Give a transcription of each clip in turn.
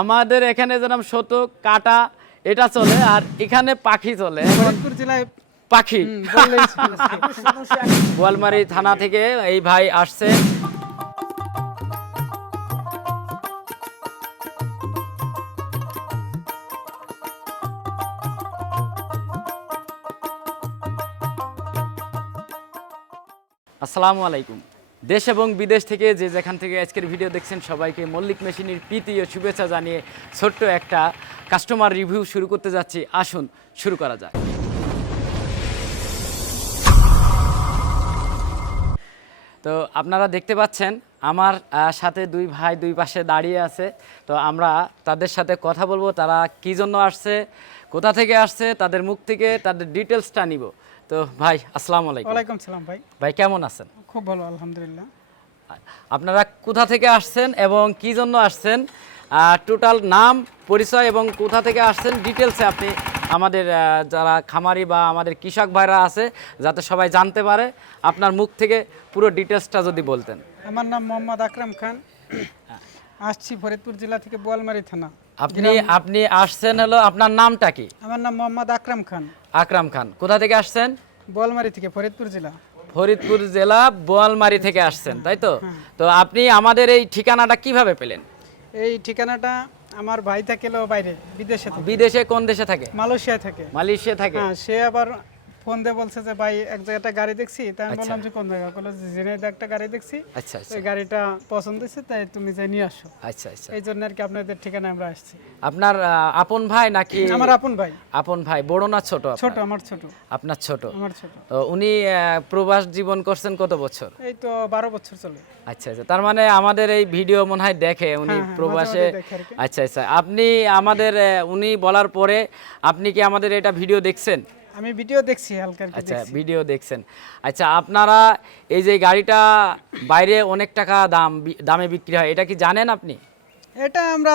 আমাদের এখানে যেরকম শতক কাটা এটা চলে, আর এখানে পাখি চলে। ফরিদপুর জেলায় পাখি বললেই বোয়ালমারী থানা থেকে এই ভাই আসছে। আসসালামু আলাইকুম। দেশ এবং বিদেশ থেকে যে যেখান থেকে আজকের ভিডিও দেখছেন সবাইকে মল্লিক মেশিনের প্রীতি ও শুভেচ্ছা জানিয়ে ছোট্ট একটা কাস্টমার রিভিউ শুরু করতে যাচ্ছি। আসুন শুরু করা যাক। তো আপনারা দেখতে পাচ্ছেন আমার সাথে দুই ভাই দুই পাশে দাঁড়িয়ে আছে। তো আমরা তাদের সাথে কথা বলবো, তারা কী জন্য আসছে, কোথা থেকে আসছে, তাদের মুখ থেকে তাদের ডিটেলসটা নিব। তো ভাই আসসালামু আলাইকুম। ওয়ালাইকুম সালাম ভাই। ভাই কেমন আছেন? খুব ভালো আলহামদুলিল্লাহ। আপনারা কোথা থেকে আসছেন এবং কি জন্য আসছেন, টোটাল নাম পরিচয় এবং কোথা থেকে আসছেন ডিটেলসে আপনি আমাদের যারা খামারি বা আমাদের কৃষক ভাইরা আছে যাতে সবাই জানতে পারে, আপনার মুখ থেকে পুরো ডিটেলসটা যদি বলতেন। আমার নাম মোহাম্মদ আকরাম খান, আসছি ফরিদপুর জেলা থেকে বোয়ালমারী থানা। আপনি আসছেন হলো, আপনার নামটা কি? আমার নাম মোহাম্মদ আকরাম খান। আকরাম খান। কোথা থেকে আসছেন? বোয়ালমারী থেকে, ফরিদপুর জেলা। ফরিদপুর জেলা বোয়ালমারী থেকে আসছেন, তাই তো? তো আপনি আমাদের এই ঠিকানাটা কিভাবে পেলেন? এই ঠিকানাটা আমার ভাই থাকে বাইরে বিদেশে থাকে। বিদেশে কোন দেশে থাকে? মালয়েশিয়ায় থাকে। মালয়েশিয়া থাকে। হ্যাঁ, সে আবার ফোন দিয়ে বলছে যে ভাই এক জায়গাটা গাড়ি দেখছি, তাই আমি আচ্ছা। বললাম যে কোন জায়গা, বললো যে ঝিনাইদহ একটা গাড়ি দেখছি, আচ্ছা আচ্ছা ওই গাড়িটা পছন্দ হয়েছে, তাই তুমি যাই নিয়ে আসো। আচ্ছা আচ্ছা। এই জন্য আর কি আপনাদের ঠিকানায় আমরা আসছি। আপনার আপন ভাই নাকি? আমার আপন ভাই। আপন ভাই। বড় না ছোট? ছোট, আমার ছোট। আপনার ছোট। আমার ছোট। তো উনি প্রবাস জীবন করছেন কত বছর? এই তো 12 বছর চলে। আচ্ছা আচ্ছা। তার মানে আমাদের এই ভিডিও মনে হয় দেখে উনি হ্যাঁ, প্রবাসে। মাঝে মাঝে দেখে আর কি। আচ্ছা আচ্ছা। আপনি আমাদের উনি বলার পরে আপনি কি আমাদের এটা ভিডিও দেখছেন? আমি ভিডিও দেখছি, হালকা আর কি আচ্ছা, দেখছি। ভিডিও দেখছেন। আচ্ছা, আপনারা এই যে গাড়িটা বাইরে অনেক টাকা দামে বিক্রি হয়, এটা কি জানেন আপনি? এটা আমরা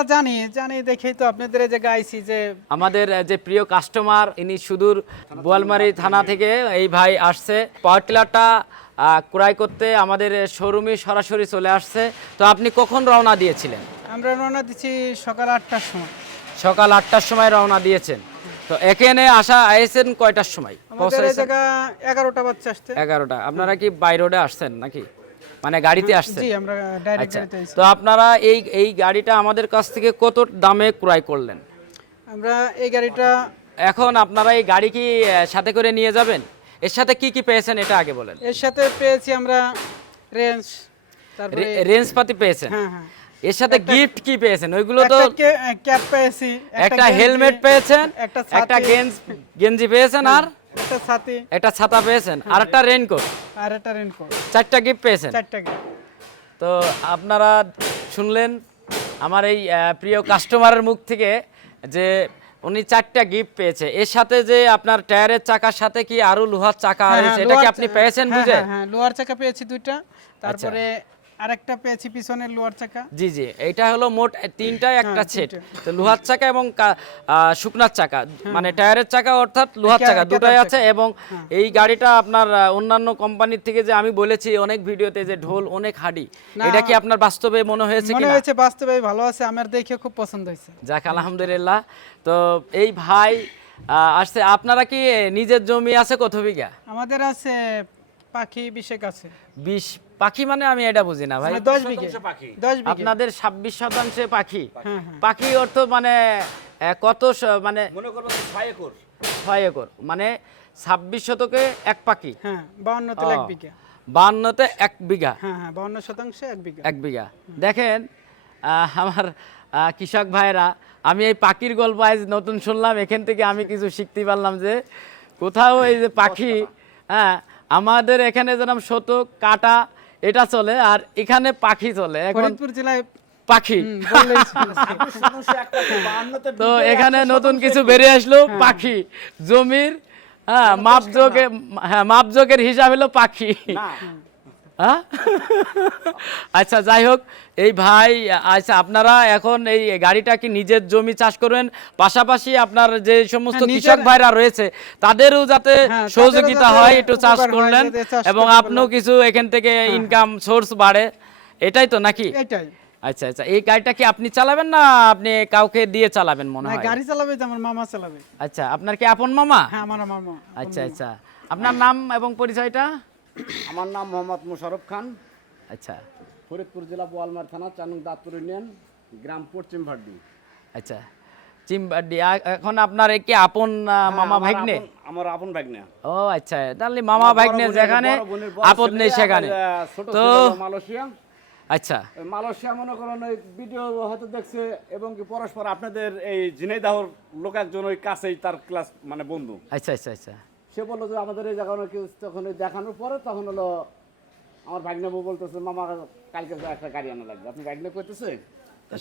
জানি দেখেই তো আপনাদের এই জায়গায় আইছি যে আমাদের যে প্রিয় কাস্টমার, ইনি সুদূর বোয়ালমারী থানা থেকে এই ভাই আসছে পাওয়ার টিলারটা ক্রয় করতে আমাদের শোরুমে সরাসরি চলে আসছে। তো আপনি কখন রওনা দিয়েছিলেন? আমরা রওনা দিচ্ছি সকাল 8টার সময়। সকাল 8টার সময় রওনা দিয়েছেন। তো এখানে আইছেন কয়টার সময়? আমাদের এই জায়গা 11টা বাজছে আসতে। 11টা। আপনারা কি বাই রোডে আসছেন নাকি, মানে গাড়িতে আসছেন? জি, আমরা ডাইরেক্ট আচ্ছা। গাড়িতে আইছি। তো আপনারা এই গাড়িটা আমাদের কাছ থেকে কত দামে ক্রয় করলেন? আমরা এই গাড়িটা এখন আপনারা এই গাড়ি কি সাথে করে নিয়ে যাবেন? এর সাথে কি কি পেয়েছেন এটা আগে বলেন। এর সাথে পেয়েছি আমরা রেঞ্জ, তারপরে রেঞ্জ পাতি পেয়েছেন। হ্যাঁ হ্যাঁ, এর সাথে গিফট কি পেয়েছেন? ওইগুলো তো একটা ক্যাপ পেয়েছি, একটা গেঞ্জি, হেলমেট পেয়েছেন, একটা একটা ছাতি, গেঞ্জি পেয়েছেন, আর একটা ছাতি, একটা ছাতা পেয়েছেন, আর একটা রেইনকোট, আর একটা রেনকোট। 4টা গিফট পেয়েছেন। 4টা গিফট। তো আপনারা শুনলেন আমার এই প্রিয় কাস্টমারের মুখ থেকে যে উনি 4টা গিফট পেয়েছে। এর সাথে যে আপনার টায়ারের চাকার সাথে কি আরো লোহার চাকা আছে, এটা কি আপনি পেয়েছেন বুঝে? হ্যাঁ, লোহার চাকা পেয়েছি 2টা, তারপরে আরেকটা পেয়েছি পিছনের লোহার চাকা। জি জি, এইটা হলো মোট 3টা একটা সেট। 3টা। তো লোহার চাকা এবং শুকনার চাকা, মানে টায়ারের চাকা অর্থাৎ লোহার চাকা দুটোই আছে। এবং এই গাড়িটা আপনার অন্যান্য কোম্পানির থেকে যে আমি বলেছি অনেক ভিডিওতে যে ঢোল অনেক হাডি, এটা কি আপনার বাস্তবে মনে হয়েছে মনে কিনা? হয়েছে, বাস্তবে ভালো আছে, আমার দেখে খুব পছন্দ হয়েছে। যাক আলহামদুলিল্লাহ। তো এই ভাই আসছে। আপনারা কি নিজের জমি আছে কত বিঘা? আমাদের আছে পাখি 20 আছে। 20 পাখি মানে আমি এটা বুঝি না ভাই। 10 বিঘে। 10 বিঘে। আপনাদের 26% পাখি। হ্যাঁ হ্যাঁ। পাখি অর্থ মানে কত মানে মনে করবেন 6 একর। 6 একর মানে 26 শতকে এক পাখি। হ্যাঁ, 52 তে 1 বিঘা। 52তে 1 বিঘা। হ্যাঁ হ্যাঁ, 52% 1 বিঘা। 1 বিঘা। দেখেন আমার কৃষক ভাইরা, আমি এই পাখির গল্প আজ নতুন শুনলাম, এখান থেকে আমি কিছু শিখতে পারলাম যে কোথাও এই যে পাখি, হ্যাঁ আমাদের এখানে যেরকম শতক কাটা এটা চলে, আর এখানে পাখি চলে। এখন ফরিদপুর জেলায় পাখি বললেই তো এখানে নতুন কিছু বেরিয়ে আসলো, পাখি জমির, হ্যাঁ মাপজোকের হিসাব হলো পাখি। হ্যাঁ আচ্ছা, যাই হোক এই ভাই, আচ্ছা আপনারা এখন এই গাড়িটা কি নিজের জমি চাষ করবেন, পাশাপাশি আপনার যে সমস্ত কৃষক ভাইরা রয়েছে তাদেরও যাতে সহযোগিতা হয়, একটু চাষ করলেন এবং আপনিও কিছু এখান থেকে ইনকাম সোর্স বাড়ে, এটাই তো নাকি? এটাই। আচ্ছা আচ্ছা, এই গাড়িটা কি আপনি চালাবেন না আপনি কাউকে দিয়ে চালাবেন মনে না, হয়? গাড়ি চালাবে তো আমার মামা চালাবে। আচ্ছা, আপনার কি আপন মামা? হ্যাঁ, আমার মামা। আচ্ছা আচ্ছা, আপনার নাম এবং পরিচয়টা? আমার নাম মোহাম্মদ মোশাররফ খান, আচ্ছা ফরিদপুর জেলা বোয়ালমার থানা ৪ নং দাঁতপুর ইউনিয়ন, গ্রাম পশ্চিম ভাড্ডি। আচ্ছা, চিমবাড্ডি। এখন আপনার কি আপন মামা ভাগ্নে? আমার আপন ভাগ্নে। ও আচ্ছা, তাহলে মামা ভাগ্নে যেখানে আপদ নেই সেখানে। তো মালয়েশিয়া। আচ্ছা, মালয়েশিয়া মনে করেন ওই ভিডিও হয়তো দেখছে এবং কি পরস্পর আপনাদের এই ঝিনাইদহর লোক একজন ওই কাছেই তার ক্লাস মানে বন্ধু। আচ্ছা আচ্ছা আচ্ছা, সে বললো যে আমাদের এই জায়গা তখন ওই দেখানোর পরে তখন হলো আমার ভাগ্নে বউ বলতেছে মামা কালকে তো একটা গাড়ি আনা লাগবে, আপনি ভাগ্নে করতেছে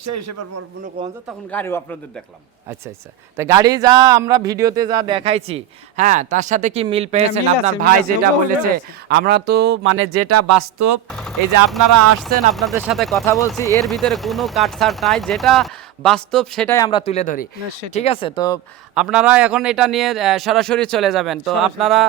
সেই হিসেবে মনে করেন যে তখন গাড়িও আপনাদের দেখলাম। আচ্ছা আচ্ছা, তা গাড়ি যা আমরা ভিডিওতে যা দেখাইছি, হ্যাঁ তার সাথে কি মিল পেয়েছেন? মিল আছে, আপনার মিল ভাই আছে, যেটা হুবহু মিল বলেছে, আছে। আমরা তো মানে যেটা বাস্তব, এই যে আপনারা আসছেন আপনাদের সাথে কথা বলছি, এর ভিতরে কোনো কাটছাট নাই, যেটা বাস্তব সেটাই আমরা তুলে ধরি। না, সেটাই। ঠিক আছে, তো আপনারা এখন এটা নিয়ে সরাসরি চলে যাবেন। তো আপনারা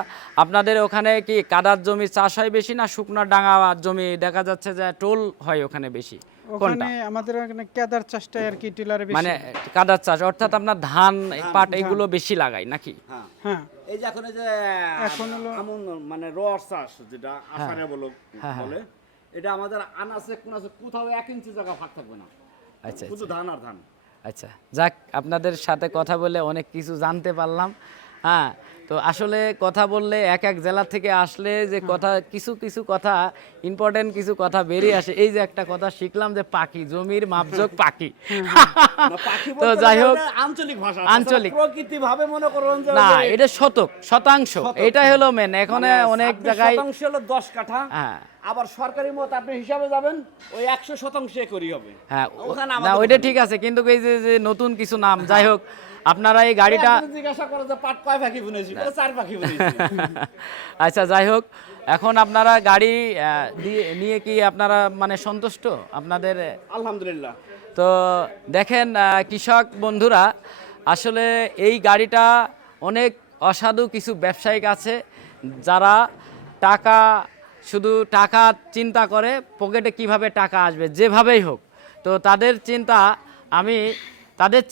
আপনাদের ওখানে কি কাদার জমি চাষ হয় বেশি না শুকনো ডাঙা জমি? দেখা যাচ্ছে যে টোল হয় ওখানে বেশি, কোনটা? ওখানে আমাদের ওখানে কেদার চাষটা আর কি টিলারে বেশি। মানে কাদার চাষ অর্থাৎ আপনার ধান পাট এগুলো বেশি লাগায় নাকি? হ্যাঁ, হ্যাঁ, এই যে এখন এই যে এখন হলো আমন মানে রস চাষ যেটা আষাঢ়ে বলে, এটা আমাদের আনাচে কোনাচে কোথাও 1 ইঞ্চি জায়গা ফাঁক থাকবে না, আচ্ছা শুধু ধান আর ধান। আচ্ছা, যাক, আপনাদের সাথে কথা বলে অনেক কিছু জানতে পারলাম। হ্যাঁ, তো আসলে কথা বললে এক এক জেলা থেকে আসলে যে কথা কিছু কিছু কথা ইম্পর্টেন্ট কিছু কথা বেরিয়ে আসে। এই যে একটা কথা শিখলাম যে পাখি, জমির মাপজোক পাখি। না, পাখি তো বলতে যাই হোক, গেলে আঞ্চলিক ভাষা, আঞ্চলিক। প্রকৃতি ভাবে মনে করেন যে না, ওই যে এটা শতাংশ, এটাই হলো মেন। এখন মানে অনেক 26 জায়গায় শতাংশ হলো 10 কাঠা, হ্যাঁ আবার সরকারি মত আপনি হিসাবে যাবেন ওই 100% করি হবে। হ্যাঁ, ওখানে না আমাদের ওইটা ঠিক আছে, কিন্তু এই যে যে নতুন কিছু নাম, যাই হোক, আপনারা এই গাড়িটা এখন জিজ্ঞাসা করে যে পাট কয় পাখি বুনেছি, বলে 4 পাখি বুনেছি। আচ্ছা, যাই হোক, এখন আপনারা গাড়ি নিয়ে কি আপনারা মানে সন্তুষ্ট আপনাদের? আলহামদুলিল্লাহ। তো দেখেন কৃষক বন্ধুরা, আসলে এই গাড়িটা অনেক অসাধু কিছু ব্যবসায়িক আছে যারা টাকা শুধু টাকা চিন্তা করে, পকেটে কিভাবে টাকা আসবে যেভাবেই হোক। তো তাদের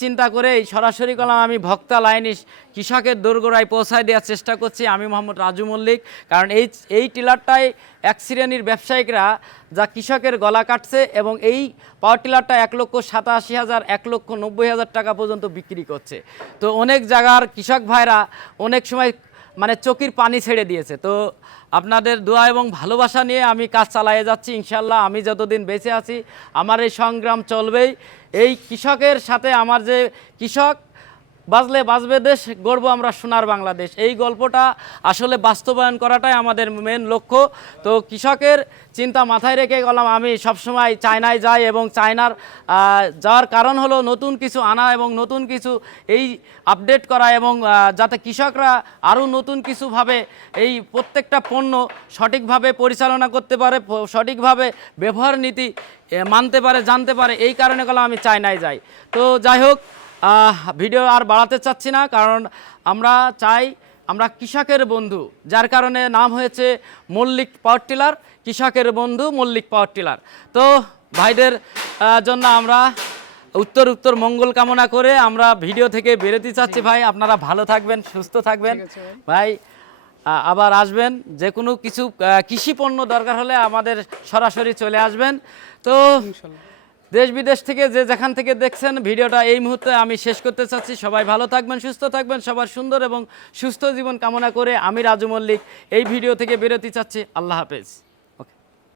চিন্তা করেই সরাসরি করলাম আমি ভক্তা লাইনে কৃষকের দোরগোড়ায় পৌঁছায় দেওয়ার চেষ্টা করছি আমি মোহাম্মদ রাজু মল্লিক। কারণ এই টিলারটাই এক শ্রেণীর ব্যবসায়িকরা যা কৃষকের গলা কাটছে, এবং এই পাওয়ার টিলারটা 1,87,000 1,90,000 টাকা পর্যন্ত বিক্রি করছে। তো অনেক জায়গার কৃষক ভাইরা অনেক সময় মানে চোখের পানি ছেড়ে দিয়েছে। তো আপনাদের দোয়া এবং ভালোবাসা নিয়ে আমি কাজ চালিয়ে যাচ্ছি ইনশাল্লাহ। আমি যতদিন বেঁচে আছি আমার এই সংগ্রাম চলবেই। এই কৃষকের সাথে আমার যে কৃষক বাঁচলে বাঁচবে দেশ, গর্ব আমরা সোনার বাংলাদেশ, এই গল্পটা আসলে বাস্তবায়ন করাটাই আমাদের মেন লক্ষ্য। তো কৃষকের চিন্তা মাথায় রেখে গেলাম আমি সবসময় চায়নায় যাই, এবং চায়নার যাওয়ার কারণ হলো নতুন কিছু আনা এবং নতুন কিছু এই আপডেট করা, এবং যাতে কৃষকরা আরও নতুন কিছুভাবে এই প্রত্যেকটা পণ্য সঠিকভাবে পরিচালনা করতে পারে, সঠিকভাবে ব্যবহার নীতি মানতে পারে, জানতে পারে, এই কারণে গেলাম আমি চায়নায় যাই। তো যাই হোক, ভিডিও আর বাড়াতে চাচ্ছি না, কারণ আমরা চাই আমরা কৃষকের বন্ধু, যার কারণে নাম হয়েছে মল্লিক পাওয়ার টিলার, কৃষকের বন্ধু মল্লিক পাওয়ার টিলার। তো ভাইদের জন্য আমরা উত্তর মঙ্গল কামনা করে আমরা ভিডিও থেকে বেরোতে চাচ্ছি। ভাই আপনারা ভালো থাকবেন, সুস্থ থাকবেন ভাই, আবার আসবেন। যে কোনো কিছু কৃষি পণ্য দরকার হলে আমাদের সরাসরি চলে আসবেন। তো দেশ বিদেশ থেকে যে যেখান থেকে দেখছেন ভিডিওটা এই মুহূর্তে আমি শেষ করতে চাচ্ছি। সবাই ভালো থাকবেন, সুস্থ থাকবেন, সবার সুন্দর এবং সুস্থ জীবন কামনা করে আমি রাজু মল্লিক এই ভিডিও থেকে বেরোতে চাচ্ছি। আল্লাহ হাফেজ।